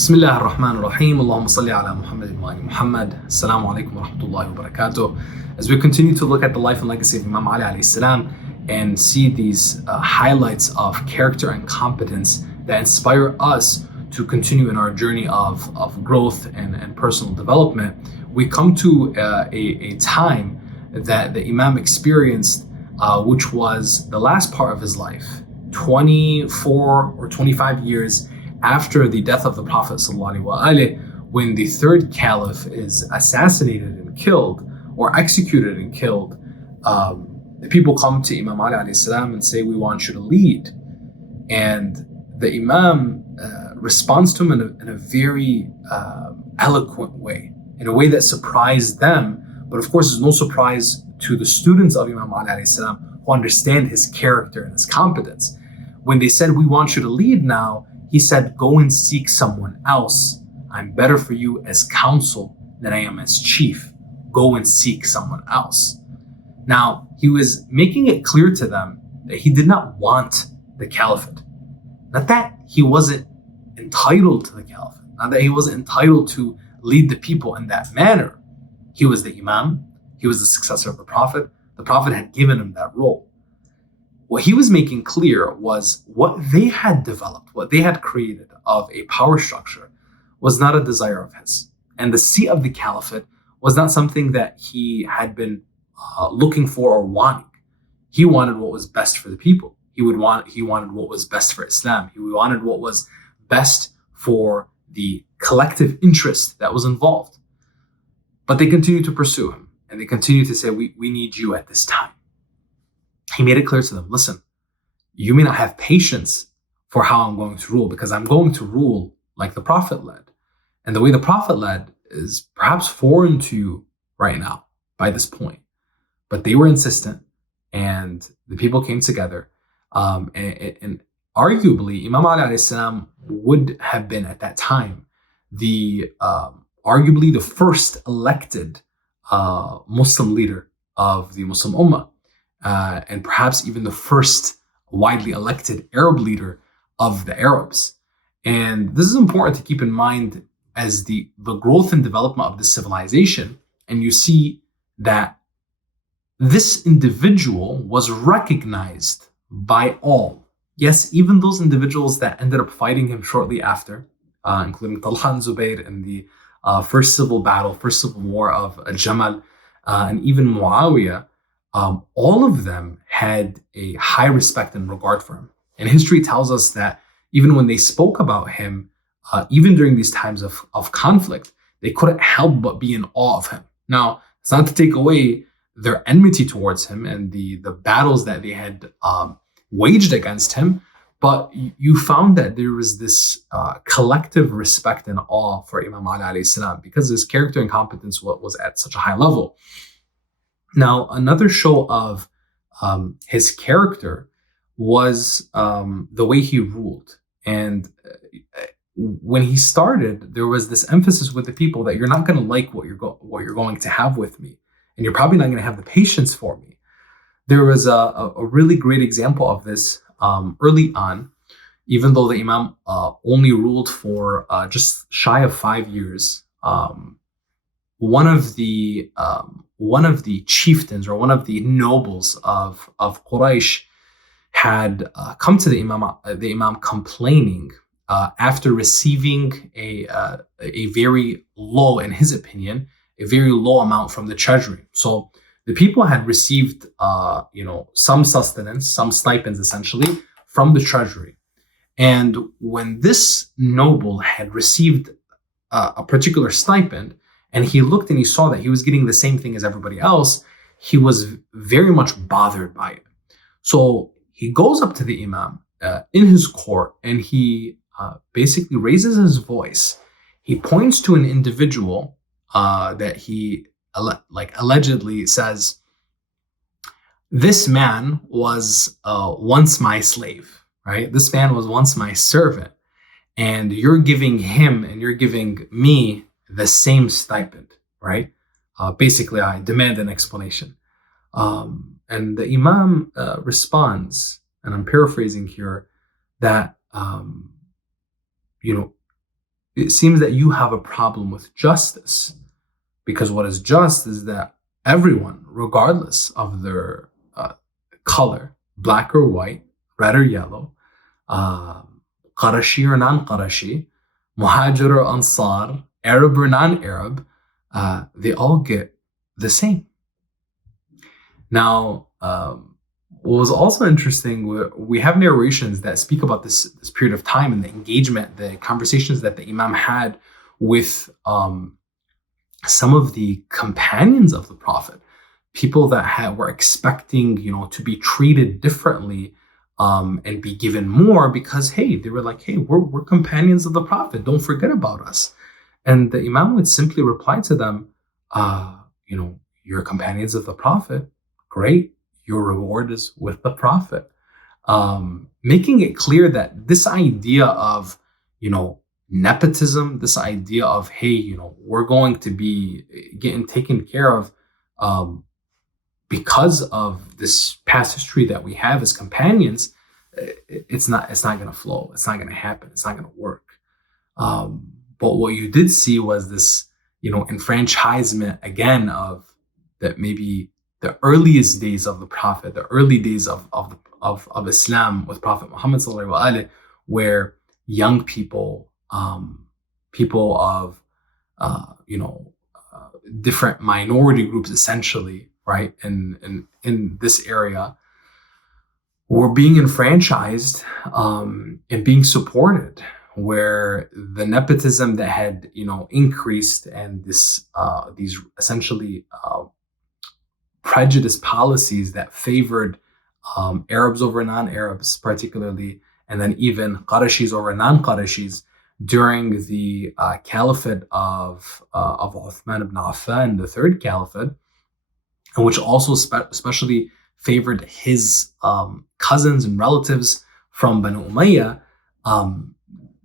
بسم الله الرحمن الرحيم اللهم صل على محمد وآل محمد. Assalamu alaikum wa rahmatullahi wa barakatuh. As we continue to look at the life and legacy of Imam Ali alayhi salam and see these highlights of character and competence that inspire us to continue in our journey of growth and personal development, we come to a time that the Imam experienced, which was the last part of his life, 24 or 25 years after the death of the Prophet ﷺ, when the third caliph is assassinated and killed, or executed and killed. The people come to Imam Ali alayhi salam and say, "We want you to lead." And the Imam responds to him in a very eloquent way, in a way that surprised them. But of course, it's no surprise to the students of Imam Ali alayhi salam who understand his character and his competence. When they said, "We want you to lead now," he said, "Go and seek someone else. I'm better for you as counsel than I am as chief. Go and seek someone else." Now, he was making it clear to them that he did not want the caliphate. Not that he wasn't entitled to the caliphate. Not that he wasn't entitled to lead the people in that manner. He was the Imam. He was the successor of the Prophet. The Prophet had given him that role. What he was making clear was what they had developed, what they had created of a power structure was not a desire of his. And the seat of the caliphate was not something that he had been looking for or wanting. He wanted what was best for the people. He wanted what was best for Islam. He wanted what was best for the collective interest that was involved. But they continued to pursue him, and they continued to say, we need you at this time. He made it clear to them, listen, you may not have patience for how I'm going to rule, because I'm going to rule like the Prophet led. And the way the Prophet led is perhaps foreign to you right now by this point. But they were insistent, and the people came together. And arguably, Imam Ali alayhi salam would have been at that time the arguably the first elected Muslim leader of the Muslim Ummah. And perhaps even the first widely elected Arab leader of the Arabs. And this is important to keep in mind as the growth and development of this civilization. And you see that this individual was recognized by all. Yes, even those individuals that ended up fighting him shortly after, including Talha and Zubayr in the first civil war of Jalal, and even Moughania, all of them had a high respect and regard for him. And history tells us that even when they spoke about him, even during these times of conflict, they couldn't help but be in awe of him. Now, it's not to take away their enmity towards him and the battles that they had waged against him, but you found that there was this collective respect and awe for Imam Ali alayhi salam because his character and competence was at such a high level. Now, another show of his character was the way he ruled. And when he started, there was this emphasis with the people that you're not going to like what you're going to have with me, and you're probably not going to have the patience for me. There was a really great example of this early on, even though the Imam only ruled for just shy of 5 years. One of the chieftains or one of the nobles of Quraysh had come to the Imam complaining after receiving a very low, in his opinion, a very low amount from the treasury. So the people had received some sustenance, some stipends essentially from the treasury. And when this noble had received a particular stipend, and he looked and he saw that he was getting the same thing as everybody else, he was very much bothered by it. So he goes up to the Imam in his court, and he basically raises his voice. He points to an individual that he allegedly says, "This man was once my slave, right? This man was once my servant, and you're giving him and you're giving me the same stipend, right? Basically, I demand an explanation." And the Imam responds, and I'm paraphrasing here, that it seems that you have a problem with justice, because what is just is that everyone, regardless of their color, black or white, red or yellow, Qarashi or non-Qarashi, Muhajir or Ansar, Arab or non-Arab, they all get the same. Now, what was also interesting, we have narrations that speak about this period of time and the engagement, the conversations that the Imam had with some of the companions of the Prophet, people that were expecting, to be treated differently and be given more because, hey, they were like, hey, we're companions of the Prophet. Don't forget about us. And the Imam would simply reply to them, you're companions of the Prophet. Great. Your reward is with the Prophet. Making it clear that this idea of, nepotism, this idea of, hey, we're going to be getting taken care of because of this past history that we have as companions, it's not going to flow. It's not going to happen. It's not going to work. But what you did see was this, enfranchisement again of that maybe the earliest days of the Prophet, the early days of Islam with Prophet Muhammad sallallahu alaihi wasallam, where young people, people of different minority groups, essentially, right, in this area, were being enfranchised and being supported, where the nepotism that had increased and these essentially prejudice policies that favored Arabs over non-Arabs, particularly, and then even Qarashis over non-Qarashis during the caliphate of Uthman ibn Affan, the third caliphate, and which also especially favored his cousins and relatives from Banu Umayyah.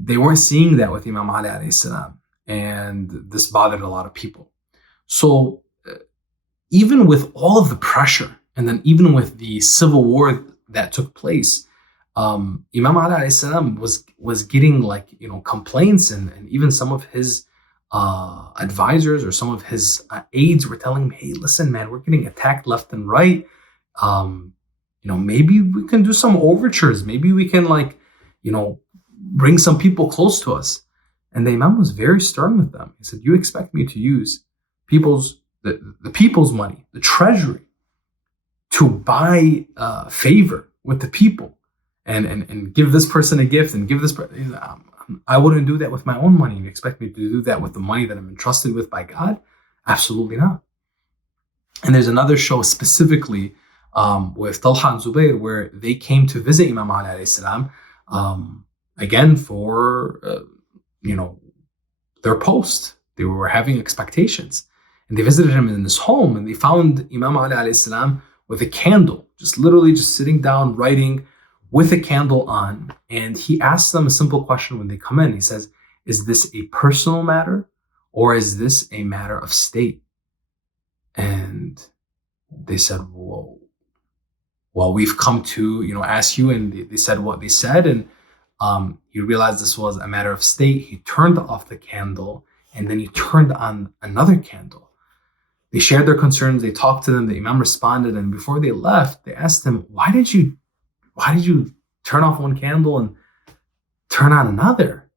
They weren't seeing that with Imam Ali alayhi salam, and this bothered a lot of people. So even with all of the pressure, and then even with the civil war that took place, Imam Ali alayhi salam was getting complaints, and even some of his advisors or some of his aides were telling him, hey, listen, man, we're getting attacked left and right. Maybe we can do some overtures. Maybe we can bring some people close to us. And the Imam was very stern with them. He said, you expect me to use the people's money, the treasury, to buy favor with the people and give this person a gift and give this person. I wouldn't do that with my own money. You expect me to do that with the money that I'm entrusted with by God? Absolutely not. And there's another show specifically with Talha and Zubayr where they came to visit Imam Ali alayhi salam, again for their post. They were having expectations. And they visited him in his home, and they found Imam Ali alayhi salam with a candle, literally sitting down, writing with a candle on. And he asks them a simple question when they come in. He says, is this a personal matter or is this a matter of state? And they said, well, we've come to, ask you. And they said what they said. And he realized this was a matter of state. He turned off the candle, and then he turned on another candle. They shared their concerns. They talked to them. The Imam responded. And before they left, they asked him, why did you turn off one candle and turn on another?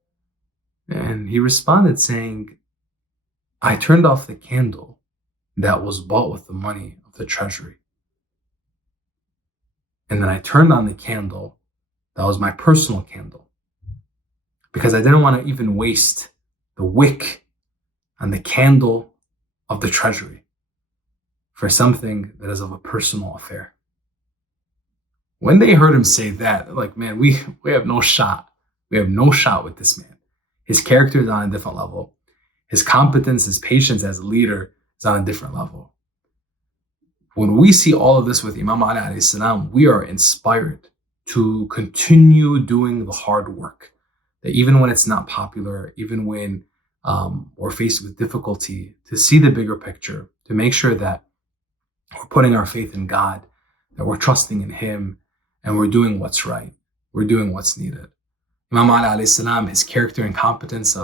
And he responded saying, I turned off the candle that was bought with the money of the treasury. And then I turned on the candle that was my personal candle, because I didn't want to even waste the wick on the candle of the treasury for something that is of a personal affair. When they heard him say that, like, man, we have no shot. We have no shot with this man. His character is on a different level. His competence, his patience as a leader is on a different level. When we see all of this with Imam Ali alayhi salam, we are inspired to continue doing the hard work. That even when it's not popular, even when we're faced with difficulty, to see the bigger picture, to make sure that we're putting our faith in God, that we're trusting in Him, and we're doing what's right. We're doing what's needed. Imam Ali alayhi salam, his character and competence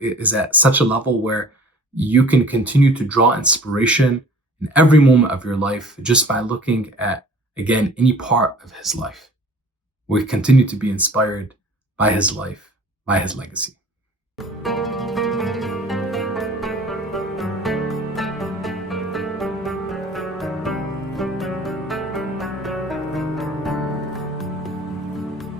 is at such a level where you can continue to draw inspiration in every moment of your life just by looking at, again, any part of his life. We continue to be inspired by his life, by his legacy.